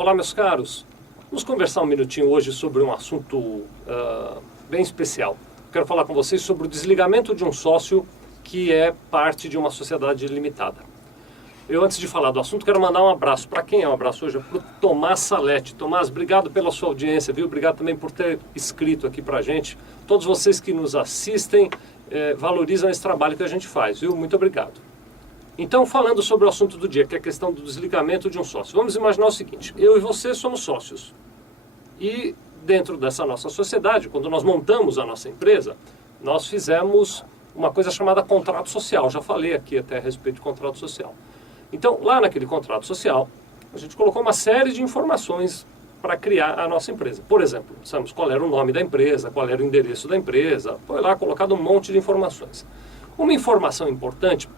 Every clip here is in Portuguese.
Olá, meus caros. Vamos conversar um minutinho hoje sobre um assunto bem especial. Quero falar com vocês sobre o desligamento de um sócio que é parte de uma sociedade limitada. Eu, antes de falar do assunto, quero mandar um abraço. Para quem é um abraço hoje? Para o Tomás Salete. Tomás, obrigado pela sua audiência, viu? Obrigado também por ter escrito aqui para a gente. Todos vocês que nos assistem valorizam esse trabalho que a gente faz, viu? Muito obrigado. Então, falando sobre o assunto do dia, que é a questão do desligamento de um sócio. Vamos imaginar o seguinte: eu e você somos sócios. E dentro dessa nossa sociedade, quando nós montamos a nossa empresa, nós fizemos uma coisa chamada contrato social. Já falei aqui até a respeito de contrato social. Então, lá naquele contrato social, a gente colocou uma série de informações para criar a nossa empresa. Por exemplo, sabemos qual era o nome da empresa, qual era o endereço da empresa, foi lá colocado um monte de informações. Uma informação importante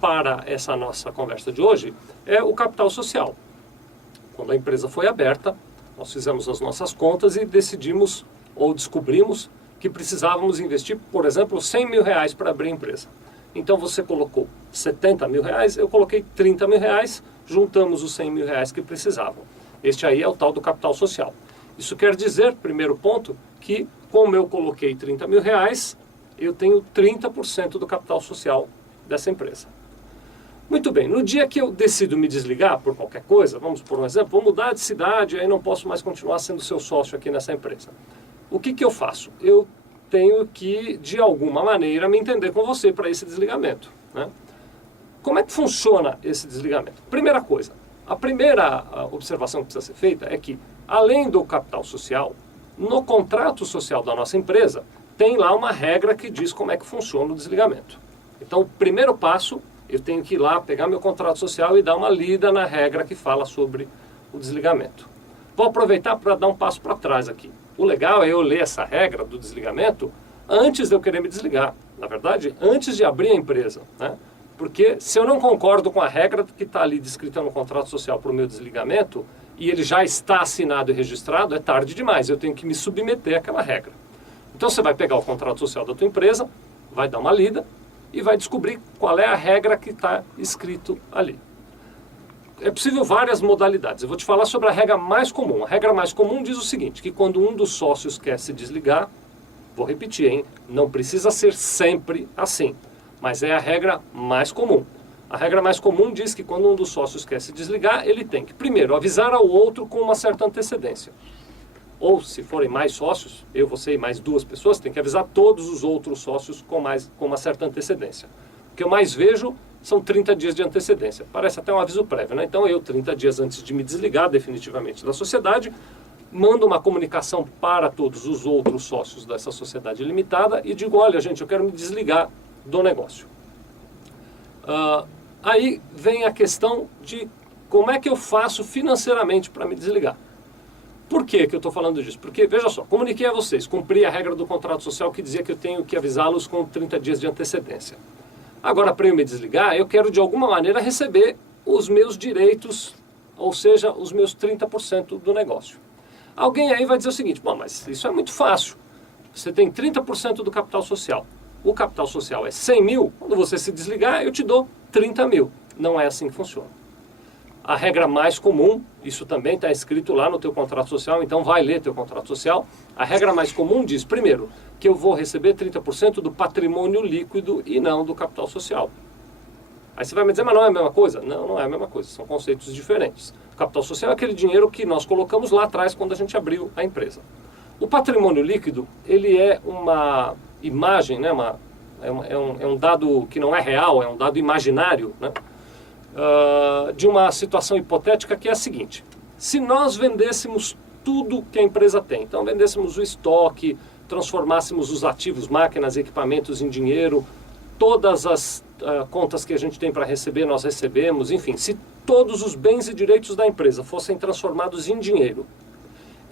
para essa nossa conversa de hoje é o capital social. Quando a empresa foi aberta, nós fizemos as nossas contas e decidimos, ou descobrimos, que precisávamos investir, por exemplo, 100 mil reais para abrir a empresa. Então você colocou 70 mil reais, eu coloquei 30 mil reais, juntamos os 100 mil reais que precisavam. Este aí é o tal do capital social. Isso quer dizer, primeiro ponto, que como eu coloquei 30 mil reais, eu tenho 30% do capital social dessa empresa. Muito bem, no dia que eu decido me desligar por qualquer coisa, vamos por um exemplo, vou mudar de cidade, aí não posso mais continuar sendo seu sócio aqui nessa empresa. O que eu faço? Eu tenho que, de alguma maneira, me entender com você para esse desligamento, né? Como é que funciona esse desligamento? Primeira coisa, a primeira observação que precisa ser feita é que, além do capital social, no contrato social da nossa empresa, tem lá uma regra que diz como é que funciona o desligamento. Então, o primeiro passo, eu tenho que ir lá, pegar meu contrato social e dar uma lida na regra que fala sobre o desligamento. Vou aproveitar para dar um passo para trás aqui. O legal é eu ler essa regra do desligamento antes de eu querer me desligar. Na verdade, antes de abrir a empresa, né? Porque se eu não concordo com a regra que está ali descrita no contrato social para o meu desligamento, e ele já está assinado e registrado, é tarde demais. Eu tenho que me submeter àquela regra. Então você vai pegar o contrato social da tua empresa, vai dar uma lida e vai descobrir qual é a regra que está escrito ali. É possível várias modalidades. Eu vou te falar sobre a regra mais comum. A regra mais comum diz o seguinte, que quando um dos sócios quer se desligar, vou repetir, hein? Não precisa ser sempre assim, mas é a regra mais comum. A regra mais comum diz que quando um dos sócios quer se desligar, ele tem que, primeiro, avisar ao outro com uma certa antecedência. Ou, se forem mais sócios, eu, você e mais duas pessoas, tem que avisar todos os outros sócios com uma certa antecedência. O que eu mais vejo são 30 dias de antecedência. Parece até um aviso prévio, né? Então eu, 30 dias antes de me desligar definitivamente da sociedade, mando uma comunicação para todos os outros sócios dessa sociedade limitada e digo, olha gente, eu quero me desligar do negócio. Aí vem a questão de como é que eu faço financeiramente para me desligar. Por que eu estou falando disso? Porque, veja só, comuniquei a vocês, cumpri a regra do contrato social que dizia que eu tenho que avisá-los com 30 dias de antecedência. Agora, para eu me desligar, eu quero de alguma maneira receber os meus direitos, ou seja, os meus 30% do negócio. Alguém aí vai dizer o seguinte, bom, mas isso é muito fácil. Você tem 30% do capital social. O capital social é 100 mil, quando você se desligar, eu te dou 30 mil. Não é assim que funciona. A regra mais comum, isso também está escrito lá no teu contrato social, então vai ler teu contrato social. A regra mais comum diz, primeiro, que eu vou receber 30% do patrimônio líquido e não do capital social. Aí você vai me dizer, mas não é a mesma coisa? Não, não é a mesma coisa, são conceitos diferentes. O capital social é aquele dinheiro que nós colocamos lá atrás quando a gente abriu a empresa. O patrimônio líquido, ele é uma imagem, né, é um dado que não é real, é um dado imaginário, né? De uma situação hipotética que é a seguinte: se nós vendêssemos tudo que a empresa tem, então vendêssemos o estoque, transformássemos os ativos, máquinas, equipamentos em dinheiro, todas as contas que a gente tem para receber, nós recebemos, enfim, se todos os bens e direitos da empresa fossem transformados em dinheiro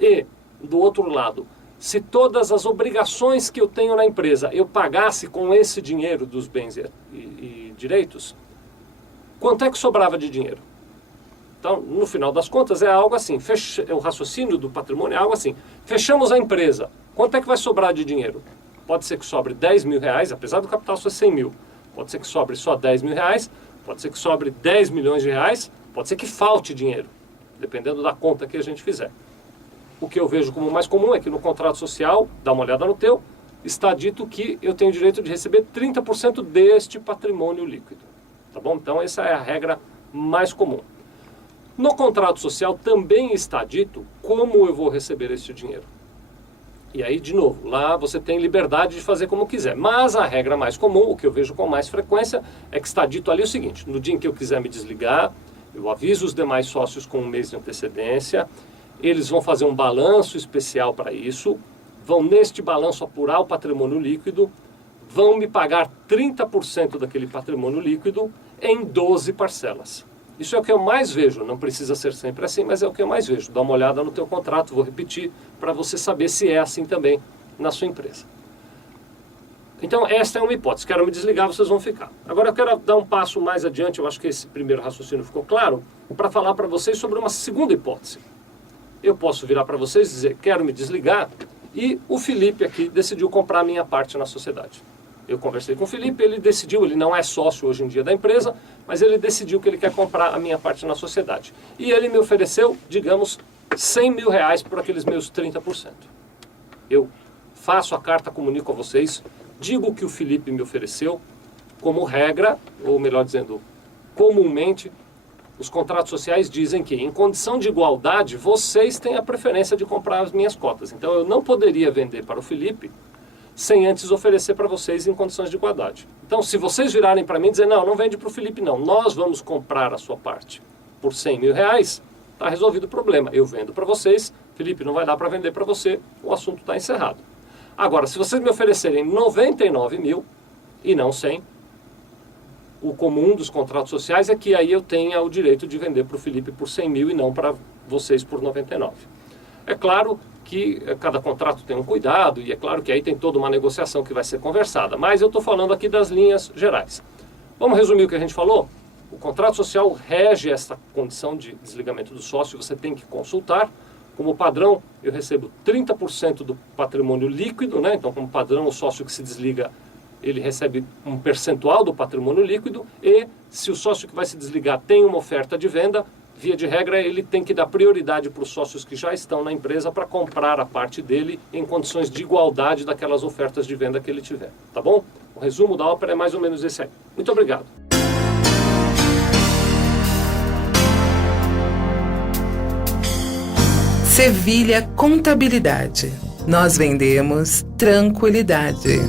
e, do outro lado, se todas as obrigações que eu tenho na empresa eu pagasse com esse dinheiro dos bens e direitos, quanto é que sobrava de dinheiro? Então, no final das contas, é algo assim, o raciocínio do patrimônio é algo assim, fechamos a empresa, quanto é que vai sobrar de dinheiro? Pode ser que sobre 10 mil reais, apesar do capital ser 100 mil, pode ser que sobre só 10 mil reais, pode ser que sobre 10 milhões de reais, pode ser que falte dinheiro. dependendo da conta que a gente fizer. O que eu vejo como mais comum é que no contrato social, dá uma olhada no teu, está dito que eu tenho direito de receber 30% deste patrimônio líquido. Tá bom? Então essa é a regra mais comum. No contrato social também está dito como eu vou receber este dinheiro. E aí, de novo, lá você tem liberdade de fazer como quiser. Mas a regra mais comum, o que eu vejo com mais frequência, é que está dito ali o seguinte: no dia em que eu quiser me desligar, eu aviso os demais sócios com um mês de antecedência, eles vão fazer um balanço especial para isso, vão neste balanço apurar o patrimônio líquido, vão me pagar 30% daquele patrimônio líquido em 12 parcelas. Isso é o que eu mais vejo, não precisa ser sempre assim, mas é o que eu mais vejo. Dá uma olhada no teu contrato, vou repetir, para você saber se é assim também na sua empresa. Então, esta é uma hipótese. Quero me desligar, vocês vão ficar. Agora, eu quero dar um passo mais adiante, eu acho que esse primeiro raciocínio ficou claro, para falar para vocês sobre uma segunda hipótese. Eu posso virar para vocês e dizer, quero me desligar, e o Felipe aqui decidiu comprar a minha parte na sociedade. Eu conversei com o Felipe, ele decidiu, ele não é sócio hoje em dia da empresa, mas ele decidiu que ele quer comprar a minha parte na sociedade. E ele me ofereceu, digamos, 100 mil reais por aqueles meus 30%. Eu faço a carta, comunico a vocês, digo que o Felipe me ofereceu, como regra, ou melhor dizendo, comumente, os contratos sociais dizem que, em condição de igualdade, vocês têm a preferência de comprar as minhas cotas. Então, eu não poderia vender para o Felipe sem antes oferecer para vocês em condições de igualdade. Então, se vocês virarem para mim e dizer, não vende para o Felipe não, nós vamos comprar a sua parte por 100 mil reais, está resolvido o problema. Eu vendo para vocês, Felipe, não vai dar para vender para você, o assunto está encerrado. Agora, se vocês me oferecerem 99 mil e não 100, o comum dos contratos sociais é que aí eu tenha o direito de vender para o Felipe por 100 mil e não para vocês por 99. É claro que cada contrato tem um cuidado e é claro que aí tem toda uma negociação que vai ser conversada, mas eu estou falando aqui das linhas gerais. Vamos resumir o que a gente falou? O contrato social rege essa condição de desligamento do sócio, você tem que consultar. Como padrão, eu recebo 30% do patrimônio líquido, né? Então como padrão o sócio que se desliga, ele recebe um percentual do patrimônio líquido e se o sócio que vai se desligar tem uma oferta de venda, via de regra, ele tem que dar prioridade para os sócios que já estão na empresa para comprar a parte dele em condições de igualdade daquelas ofertas de venda que ele tiver. Tá bom? O resumo da ópera é mais ou menos esse aí. Muito obrigado. Sevilha Contabilidade. Nós vendemos tranquilidade.